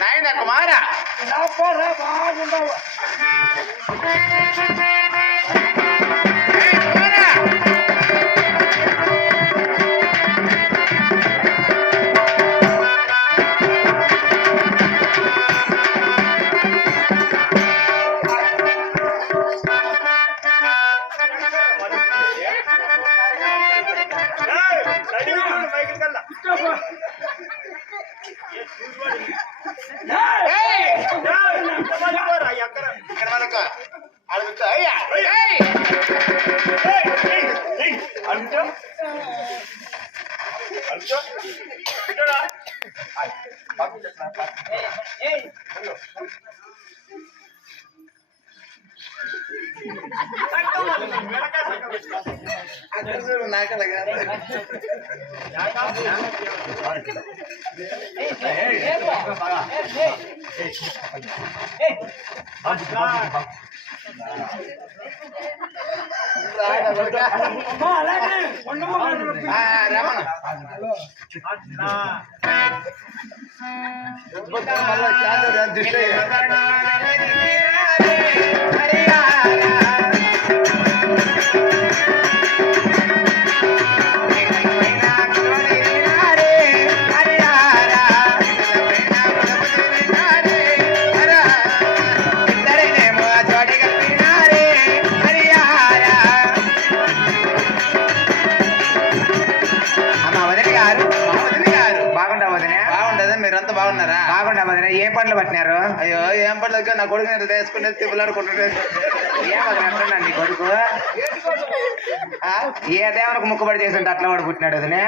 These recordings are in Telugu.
నాయన కుమారా బాగుండవు మీరంతా బాగున్నారా? బాగుండా వదిన. ఏ పండ్లు పట్టినారు? అయ్యో ఏం పడలేదు, నా కొడుకు నేను వేసుకునేది తిప్పులాడుకుంటున్నాను. ఏమన్నా నీ కొడుకు ఏ దేవునికి ముక్కుబడి చేసి అట్లా వాడు పుట్టినాడు వదినే.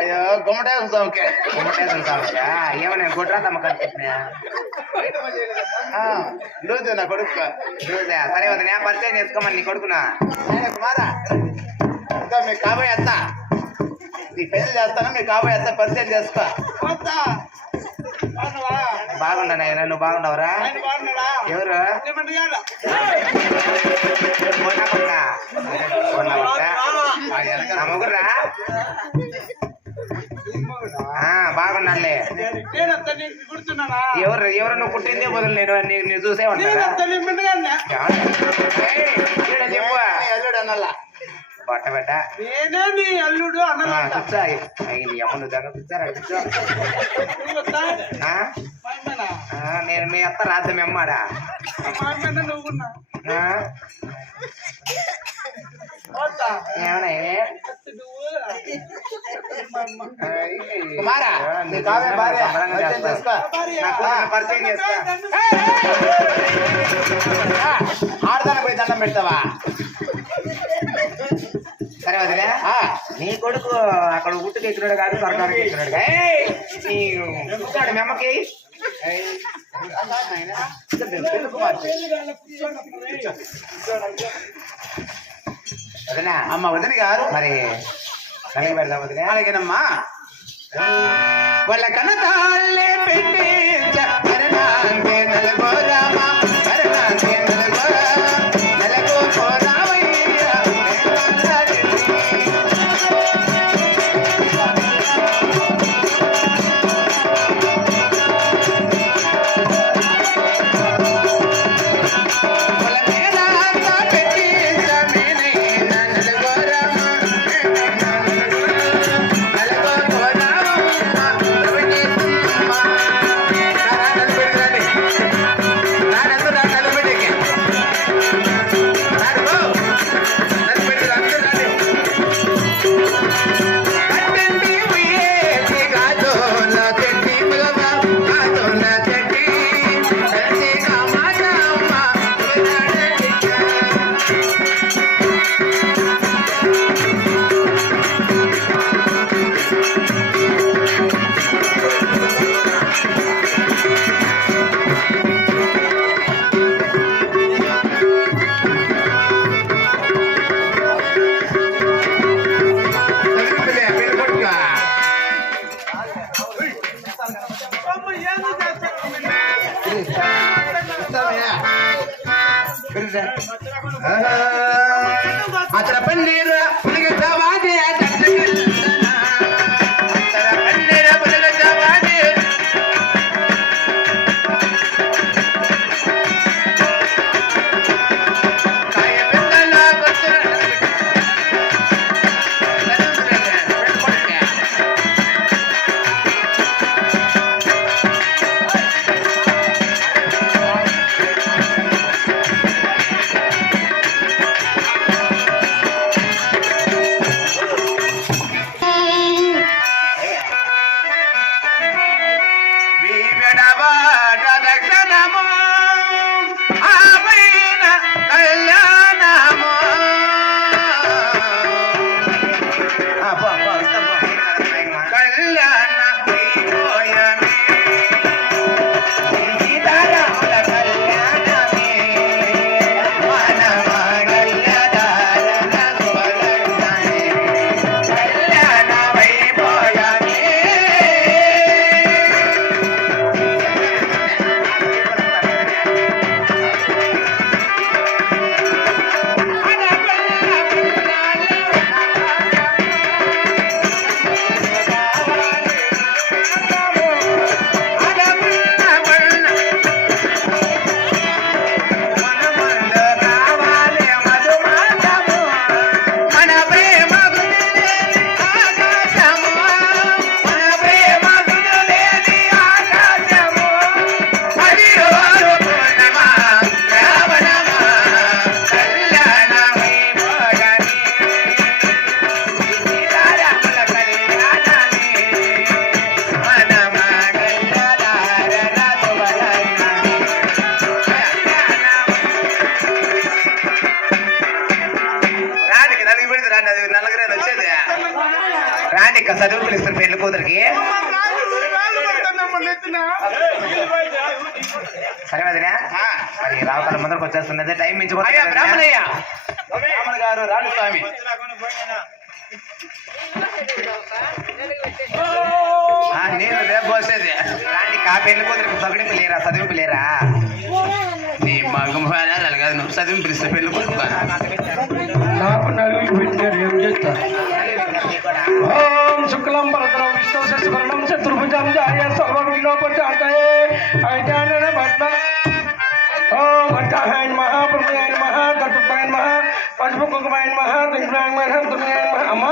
అయ్యో గుమ్మటేశ్వర స్వామికి. గుమ్మటేశ్వర స్వామికి ఏమన్నా గుడ్రా తమ్మ కనిపించినా లూజు నా కొడుకు. సరే వదిన పరిచయం చేసుకోమని నీ కొడుకునా. కుమారా ఇంకా మీ కాబోయే అత్త, నీ పెళ్లి చేస్తాను, మీ కాబోయే అత్త పరిచయం చేసుకో. బాగుండా నాయన, నువ్వు బాగుండవరా? ఎవరు? నా ముగ్గురా బాగున్నాలే. ఎవరు ఎవరు నువ్వు పుట్టిందే బదులు నేను చూసే ఉంటా. చెప్పు అల్లుడు అన్నలా బట్ట బట్ట నేనే మీ అల్లుడు అన్న కూర్చో. అమ్మ నువ్వు దగ్గర కూర్చోరా కూర్చో. నేను మీ అత్త రాద్దాం మీ అమ్మాడా. ఏమన్నా కుమారా నీ కాబోయే భార్య పరిచయం చేసుకో. పరిచయం చేసుకో. ఆడదాన్ని పోయి దండం పెడతావా? సరే వదిలే. నీ కొడుకు అక్కడ ఉట్టుకు ఎక్కినాడు కాదు, సర్కారుకి ఎక్కినాడు. కూర్చోడు మీ అమ్మకి. వదినా అమ్మ వదిన గారు మరి కలిగి పెడదాం వదిలే. అలాగేనమ్మా. వాళ్ళ కనతాళ్ళే పెట్టి కరణాంగే నలుగోరామా కరణాంగే నలుగోరా నలుగో పోరావయ్యా. అతర పన్నీరు పులిగవాదే అతర పన్నీరు పులిగవాదే ఇంకా చదువు పిలుస్తారు పెళ్లి కూతురికి. రాళ్ళు పడతానమ్మ నెత్తిన. సరే వదినా, మరి రావకాల ముందరకు వచ్చేస్తున్నది, టైం అయ్యా మించిపోతుంది. బ్రాహ్మణయ్య, బ్రాహ్మణ గారు రాణి స్వామి. నేను రేపు పోసేది రాండి, కా పెళ్లి కూతురికి పగడింపు లేరా, చదివింపు లేరా? నీ మగం కాదు, నువ్వు చదివి పిలిస్తే పెళ్లి కొడుకు నాకు నలుగురు పెట్టారు, ఏం చేస్తా? ఓం శుక్లం భరతరం విష్ణు శశివర్ణం చతుర్భుజం జాయ సర్వవిఘ్నోపశాంతయే ఐజానన భట్న. ఓం అట్టాయ నమః ప్రమయాయ నమః దత్తాయ నమః పసుపు కుంకుమాయ నమః దింగ్రాయ నమః దుర్గాయ నమః. అమ్మ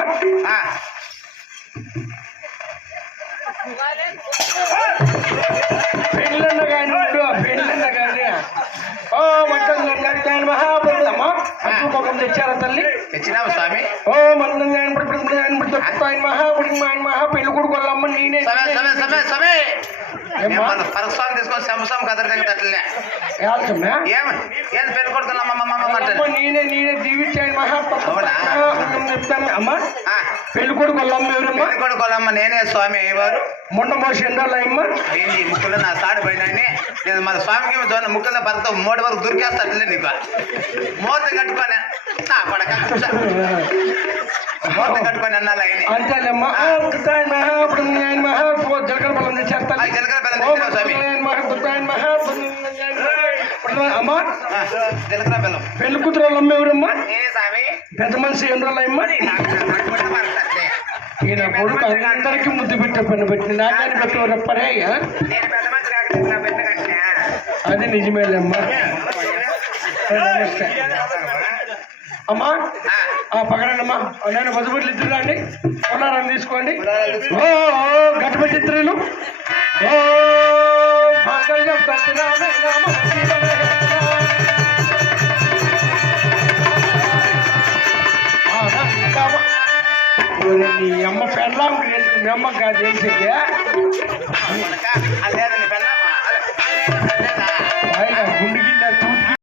పెళ్ళన్న కానీ పెళ్ళన్న కానీ ఓ మంటం మహాప్రభు పసుపు కుంకుమ తెచ్చారా తల్లి? తెచ్చినావు స్వామి. ఓ మందం మహా పెళ్లి కొడుకోవాలమ్మ నేనే. పరస్వామి తీసుకొని శంసం కదరగట్లే ఏమన్నా ఏం పెళ్లి కొడుకున్నామ్మ నేనే దీవించాను మహా అవునా? చెప్తాను అమ్మ. పెళ్లి కొడుకోవాలమ్మ ఎవరమ్మా? పెళ్లి కొడుకోవాలమ్మ నేనే స్వామి. వారు మొన్న మోసి ఎండాలమ్మా ఏంటి ముక్కులో నా తాడు పోయినాయని నేను మన స్వామికి ముక్కులో భర్త మూడు వరకు దొరికేస్తాట్లే నీకు మూత కట్టుకొని పడక మూత కట్టుకొని అన్నాలు అయినాయి. అంతేనమ్మా. మహా జలకర బలం తెచ్చేస్తాను. జీలకర్ర బెల్లం తెచ్చినావు స్వామి. అమ్మా జీలకర్ర బెల్లం. పెళ్లి కూతురు వాళ్ళమ్మ ఎవరమ్మా? నేనే స్వామి. పెద్ద మనిషి ఎండ్రాలమ్మా? ఈయన కొడుకు అందరికీ ముద్దు పెట్టే పని పెట్టి నాకని పెట్టవరప్పరే. నేను పెద్ద మంచి కాకపోతే నా పెద్ద కట్టినా. అది నిజమేలేమ్మా. అమ్మా పక్కనమ్మా నేను బతుబట్లు ఇద్దరుండి ఉన్నారని తీసుకోండి. ఓ గణప చిత్రులు ఓ నీ అమ్మ పెళ్ళాం మీ అమ్మ కాదు తెలిసి